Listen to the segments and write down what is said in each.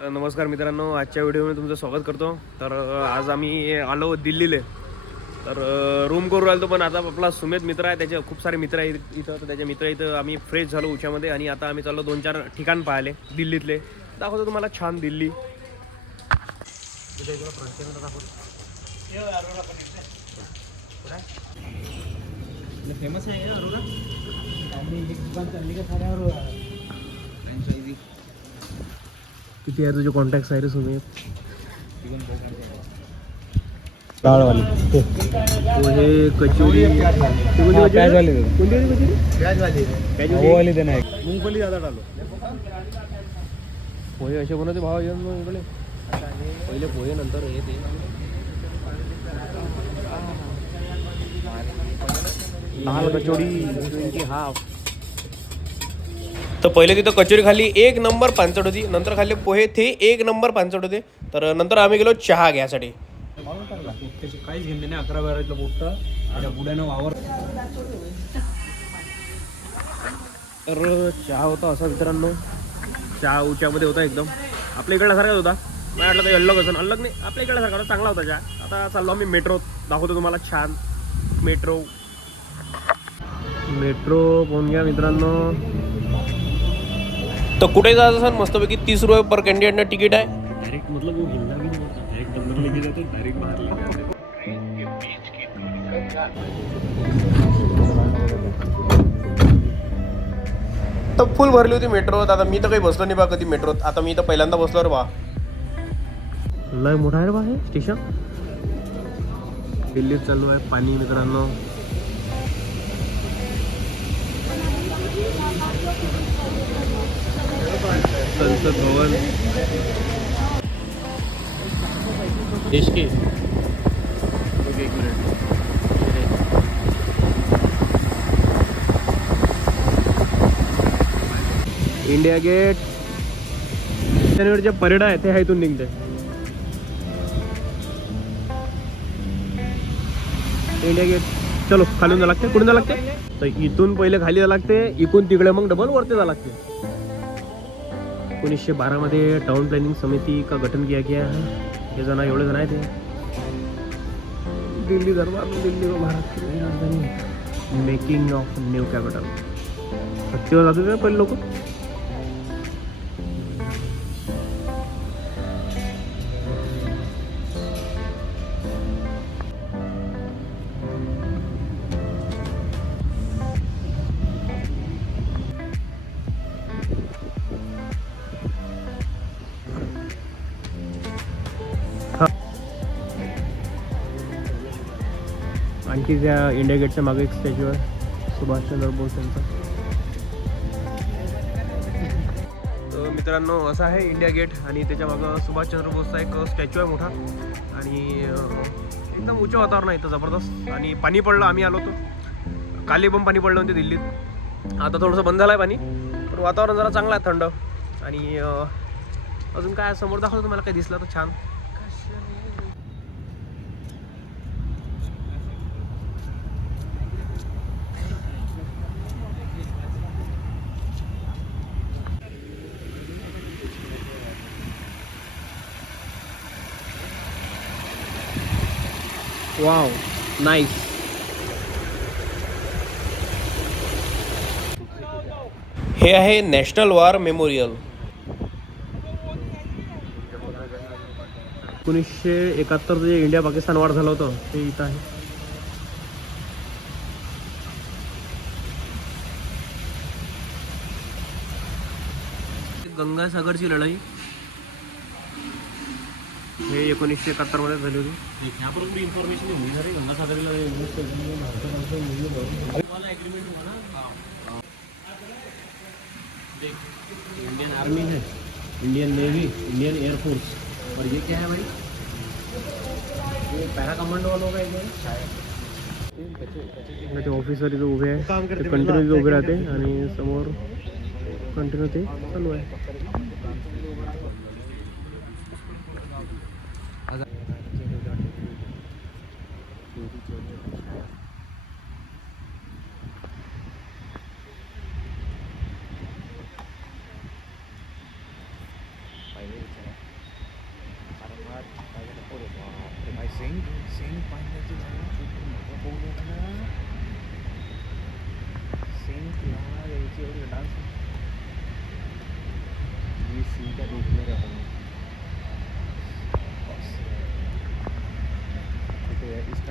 तर नमस्कार मित्रांनो आजच्या व्हिडिओमध्ये तुमचं स्वागत करतो. तर आज आम्ही आलो दिल्लीले. तर रूम करू राहिलो पण आता आपला सुमेध मित्र आहे त्याचे खूप सारे मित्र आहेत इथं. तर त्याचे मित्र इथं आम्ही फ्रेश झालो उच्यामध्ये आणि आता आम्ही चाललो दोन चार ठिकाण पाहिले दिल्लीतले. दाखवतो तुम्हाला छान दिल्ली. फेमस आहे अरोरा. किती आहे तुझे कॉन्टॅक्ट आहे रे सुमेध डाळवाली पोहे कचोरी. ती कोणती कचोरी? आहे मुंगफली ज्यादा डालो पोहे असे बनवते भाव येऊन मग इकडे. पहिले पोहे नंतर हे ते. लाल कचोरी. ट्वेंटी हाफ तर पहिले तिथं कचोरी खाली एक नंबर पानचट होती. नंतर खाल्ले पोहे ते एक नंबर पानचट होते. तर नंतर आम्ही गेलो चहा घ्यायसाठी काहीच घेणे नाही अकरा बारातलं पोट्टा बुड्यानं वावर तर चहा होता असा मित्रांनो. चहा उच्यामध्ये होता एकदम. आपल्या इकडला सारखाच होता. मला वाटलं तर अल्लग असं अल्लग नाही आपल्या इकडला सारखा होता. चांगला होता चहा. आता चाललो आम्ही मेट्रो दाखवतो तुम्हाला छान. मेट्रो मेट्रो पाहून घ्या मित्रांनो? तर कुठे जायचं असेल मस्तपैकी तीस रुपये पर कॅन्डिडेटनं तिकीट आहे. डायरेक्ट मतलब वो हिलना भी नहीं डायरेक्ट अंदर लेके जाते डायरेक्ट बाहर लेके जाते तर फुल भरली होती मेट्रोत आता मी तर काही बसलो नाही बा कधी मेट्रोत आता मी तर पहिल्यांदा बसलो रे बा. लय मोठा आहे बा हे स्टेशन दिल्लीत चालू आहे पाणी मित्रांनो. संसद भवन. देश के. एक मिनिट. India Gate. जे परेड आहे ते इथून निघते इंडिया गेट. चलो खालून जा लागते कुठून जा लागते तर इथून पहिले खाली जा लागते इथून तिकडे मग डबल वरती जा लागते एकोणीसशे बारामध्ये टाउन प्लॅनिंग समिती का गठन किया गया है? हे जण एवढे जण आहेत दिल्ली दरबार दिल्ली व भारत की राजधानी मेकिंग ऑफ़ न्यू कॅपिटल. सत्तेवर जाते पहिले लोक? की त्या इंडिया गेटच्या मागे एक स्टॅच्यू आहे सुभाषचंद्र बोस यांचा. तर मित्रांनो असं आहे इंडिया गेट आणि त्याच्या मागं सुभाषचंद्र बोसचा एक स्टॅच्यू आहे मोठा. आणि एकदम उच्च वातावरण आहे इथं जबरदस्त. आणि पाणी पडलं आम्ही आलो होतो. काली पण पाणी पडलं होते दिल्लीत. आता थोडंसं बंद झालं आहे पाणी पण वातावरण जरा चांगलं आहे थंड. आणि अजून काय समोर दाखवतो तुम्हाला काही दिसलं तर छान. वाव नाईस हे आहे नॅशनल वॉर मेमोरियल. एकोणीसशे एकाहत्तर जे इंडिया पाकिस्तान वॉर झालं होतं. ते इथं आहे. गंगासागरची लढाई. हे एकोणीसशे एकाहत्तर मध्ये झाली होती. इन्फॉर्मेशन इंडियन आर्मी है Indian navy Indian air force और ये क्या है भाई? ये पैरा कमांडो वालों का त्याचे ऑफिसर इथे उभे आहे ते कंटिन्यू इथे उभे राहते आणि समोर कंटिन्यू ते चालू आहे.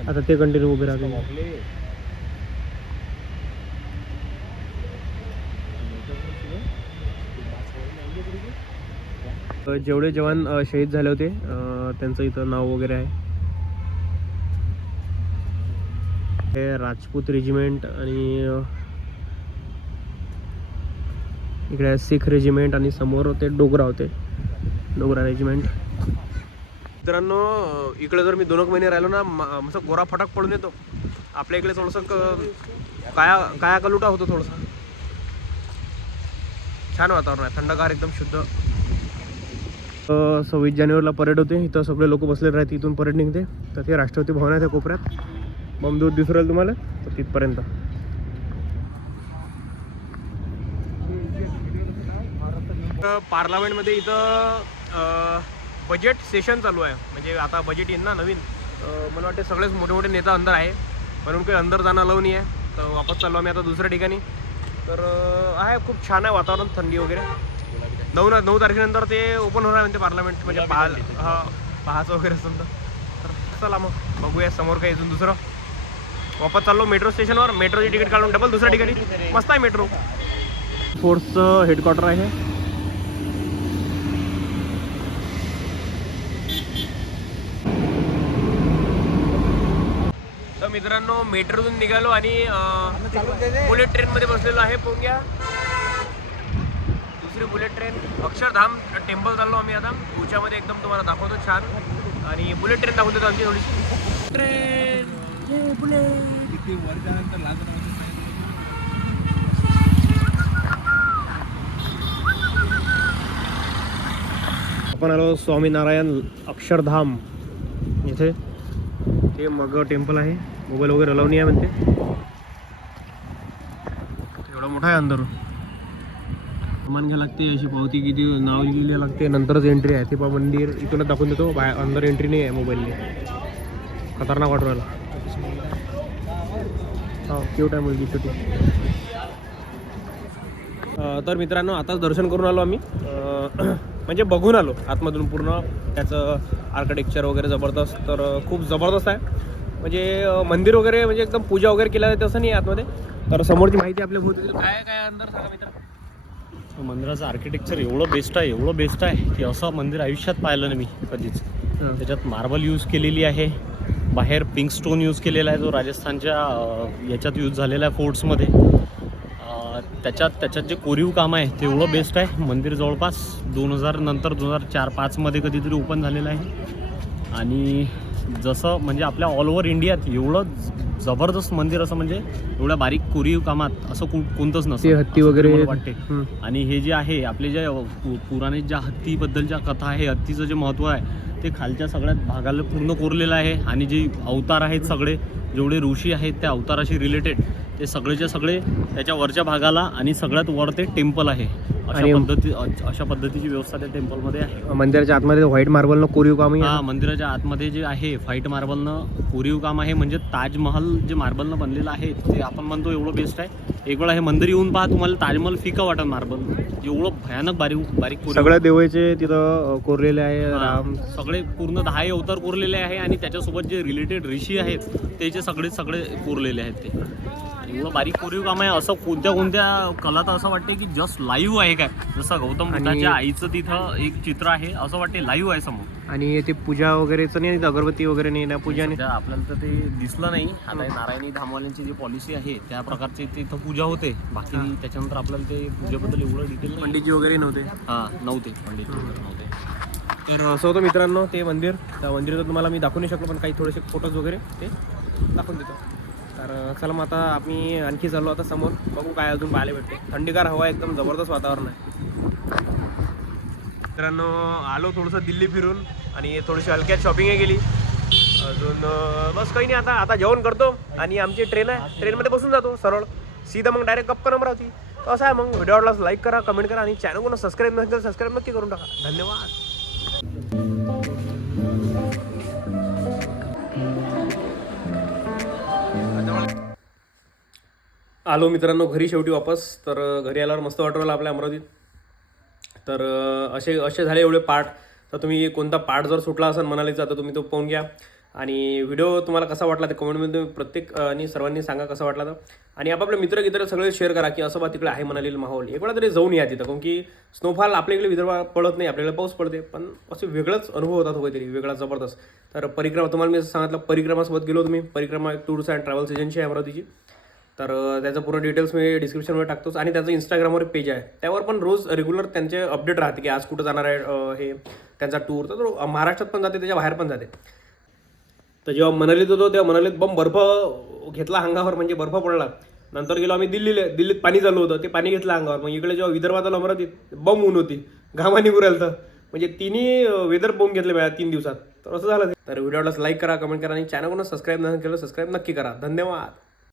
आता ते कंटिन्यू उभे अ, जेवढे जवान शहीद झाले होते त्यांचं इथं नाव वगैरे आहे. हे राजपूत रेजिमेंट आणि इकडे सिख रेजिमेंट आणि समोर होते डोगरा होते. डोगरा रेजिमेंट मित्रांनो इकडे जर मी दोन एक महिने राहिलो ना मस्त गोरा फटाक पडून येतो. आपल्या इकडे थोडंसं काया काया कलुटा होतो थोडंसं. छान वातावरण आहे थंडगार एकदम शुद्ध. सव्वीस जानेवारीला परेड होते. इथं सगळे लोक बसले राहते इथून परेड निघते. तर ते राष्ट्रपती भवन आहे त्या कोपऱ्यात बमदूत दिसू राहील तुम्हाला? तर तिथपर्यंत. पार्लमेंटमध्ये इथं बजेट सेशन चालू आहे. म्हणजे आता बजेट येईल ना नवीन. मला वाटते सगळेच मोठे मोठे नेता अंदर आहे. म्हणून काही अंदर जाणं अलाव नाही आहे तर वापस चाललो आम्ही आता दुसऱ्या ठिकाणी. तर आहे खूप छान आहे वातावरण थंडी वगैरे. नऊ ना नऊ तारखेनंतर ते ओपन होणार आहे म्हणते पार्लमेंट म्हणजे पाहा हा पाहायचं वगैरे असेल तर. तर चला मग बघूया समोर काही अजून दुसरं. वापस चाललो मेट्रो स्टेशनवर मेट्रोची तिकीट काढून डबल दुसऱ्या ठिकाणी. मस्त आहे मेट्रो फोर्सचं हेडक्वार्टर आहे. मित्रांनो मेट्रोतून निघालो आणि बुलेट ट्रेनमध्ये बसलेलो आहे पाहून घ्या दुसरी बुलेट ट्रेन अक्षरधाम टेम्पल चाललो आम्ही आता. पुढच्यामध्ये एकदम तुम्हाला दाखवतो छान. आणि बुलेट ट्रेन दाखवतो आमची थोडीशी. Train bullet. आपण आलो स्वामीनारायण अक्षरधाम. इथे. ते मग टेम्पल आहे. मोबाईल वगैरे अलाव नाही आहे म्हणते. एवढा मोठा आहे अंदर मन घ्या लागते अशी पावती किती नाव लिहिली लागते नंतरच एंट्री आहे. ते पा मंदिर इथूनच दाखवून देतो. बाहेर अंदर एंट्री नाही आहे मोबाईलने खतरनाक वाटू राहिला हो क्यूट आहे मुलगी छोटी. तर मित्रांनो आताच दर्शन करून आलो आम्ही. म्हणजे बघून आलो. आतमधून पूर्ण त्याचं आर्किटेक्चर वगैरे जबरदस्त तर खूप जबरदस्त आहे. म्हणजे मंदिर वगैरे म्हणजे एकदम पूजा वगैरे केल्या जाते असं नाही आहे आतमध्ये. तर समोरची माहिती आपल्या काय काय अंदर सांगा मित्र. मंदिराचं आर्किटेक्चर एवढं बेस्ट आहे एवढं बेस्ट आहे की असं मंदिर आयुष्यात पाहिलं नाही मी कधीच. त्याच्यात मार्बल यूज केलेली आहे. बाहेर पिंक स्टोन यूज केलेला आहे जो राजस्थानच्या याच्यात यूज झालेला आहे फोर्ट्समध्ये त्याच्यात त्याच्यात जे कोरीव काम आहे ते एवढं बेस्ट आहे. मंदिर जवळपास दोन हजार नंतर दोन हजार चार पाचमध्ये कधीतरी ओपन झालेलं आहे. आणि जसं म्हणजे आपल्या ऑल ओव्हर इंडियात एवढं जबरदस्त मंदिर असं म्हणजे एवढ्या बारीक कोरीव कामात असं कोणतंच नसतं. हत्ती वगैरे वाटते. आणि हे जे आहे आपले जे पु- पुराणे ज्या हत्तीबद्दलच्या कथा आहे हत्तीचं जे महत्त्व आहे ते खालच्या सगळ्यात भागाला पूर्ण कोरलेलं आहे. आणि जे अवतार आहेत सगळे जेवढे ऋषी आहेत त्या अवताराशी रिलेटेड ते सगळेच्या सगळे त्याच्या वरच्या भागाला आणि सगळ्यात वर ते टेम्पल आहे. अशा आणि- पद्धती अशा पद्धतीची व्यवस्था त्या टेम्पलमध्ये आहे. मंदिराच्या आतमध्ये व्हाईट मार्बलनं कोरीव कामही हा मंदिराच्या आतमध्ये जे आहे व्हाईट मार्बलनं कोरीव काम आहे म्हणजे ताजमहल जे मार्बलनं बनलेलं आहे ते आपण म्हणतो एवढं बेस्ट आहे. एक वेळा हे मंदिर येऊन पहा तुम्हाला ताजमहल फिका वाटत मार्बल एवढं भयानक बारीक बारीक कोरीव. सगळ्या देवाचे तिथं कोरलेले आहे हा, राम. सगळे पूर्ण दहा अवतार कोरलेले आहे आणि त्याच्यासोबत जे रिलेटेड ऋषी आहेत त्याचे सगळे सगळे कोरलेले आहेत ते. एवढं बारीक कोरीव काम आहे. असं कोणत्या कोणत्या कलात असं वाटते की जस्ट लाईव्ह आहे काय? जसं गौतम बुद्धाच्या आईचं तिथं एक चित्र आहे असं वाटते लाईव्ह आहे समोर. आणि ते पूजा वगैरेचं नाही तिथं अगरबत्ती वगैरे नाही ना पूजा नाही. आपल्याला तर ते दिसलं नाही. आता नारायणी धामवाल्यांची जी पॉलिसी आहे त्या प्रकारची ते इथं पूजा होते. बाकी त्याच्यानंतर आपल्याला ते पूजेबद्दल एवढं डिटेल पंडितजी वगैरे नव्हते. हा नव्हते. पंडित वगैरे नव्हते. तर असं होतं मित्रांनो ते मंदिर. त्या मंदिराचं तुम्हाला मी दाखवू नाही शकलो पण काही थोडेसे फोटोज वगैरे ते दाखवून देतो. तर चला मग आता आम्ही आणखी चाललो आता समोर. बघू काय अजून पाहायला भेटते. थंडीगार हवा एकदम जबरदस्त वातावरण आहे. मित्रांनो आलो थोडंसं दिल्ली फिरून आणि थोडीशी हलक्यात शॉपिंग केली. अजून बस काही नाही आता. आता जेवण करतो आणि आमची ट्रेन आहे. ट्रेनमध्ये बसून जातो सरळ. सीधा मग डायरेक्ट गप्पा नंबर होती तर असं आहे मग. व्हिडिओ आवडला लाईक करा कमेंट करा आणि चॅनल कोणा सबस्क्राईब नसेल तर सबस्क्राईब नक्की करून टाका. धन्यवाद. आलो मित्रांनो घरी शेवटी वापस. तर घरी आल्यावर मस्त वाटवलं आपल्या अमरावतीत. तर असे असे झाले एवढे पार्ट तर तुम्ही कोणता पार्ट जर सुटला असेल मनालीचा तर तुम्ही तो पाहून घ्या. आणि व्हिडिओ तुम्हाला कसा वाटला ते कमेंटमध्ये तुम्ही प्रत्येक आणि सर्वांनी सांगा कसा वाटला तर आणि आपापले मित्र गित्र सगळे शेअर करा की असं बा तिकडे आहे मनालीला माहोल. एक वेळा तरी जाऊन या तिथं कारण की स्नोफॉल आपल्या इकडे विदर्भात पडत नाही आपल्याकडे पाऊस पडते. पण असे वेगळंच अनुभव होतात हो काहीतरी वेगळा जबरदस्त. तर परिक्रमा तुम्हाला मी सांगितलं परिक्रमासोबत गेलो तुम्ही परिक्रमा एक टूर्स अँड ट्रॅव्हल्स एजन्सी आहे अमरावतीची. तर त्याचं पूर्ण डिटेल्स मी डिस्क्रिप्शनवर टाकतोच. आणि त्याचं इंस्टाग्रामवर पेज आहे. त्यावर पण रोज रेग्युलर त्यांचे अपडेट राहते की आज कुठं जाणार आहे हे त्यांचा टूर तर महाराष्ट्रात पण जाते त्याच्या बाहेर पण जाते. तर जेव्हा मनालीत होतो तेव्हा मनालीत बम बर्फ घेतला अंगावर म्हणजे बर्फ पडला. नंतर गेलो आम्ही दिल्लीला. दिल्लीत पाणी झालं होतं ते पाणी घेतलं अंगावर. मग इकडे जेव्हा विदर्भात आलो अमरावतीत बम ऊन होती. घामानी उरायला तर म्हणजे तिन्ही वेदर बम घेतले पाहिजे तीन दिवसात. तर असं झालं तर व्हिडिओला लाईक करा कमेंट करा आणि चॅनलकडून सबस्क्राईब नाही केलं सबस्क्राईब नक्की करा. धन्यवाद.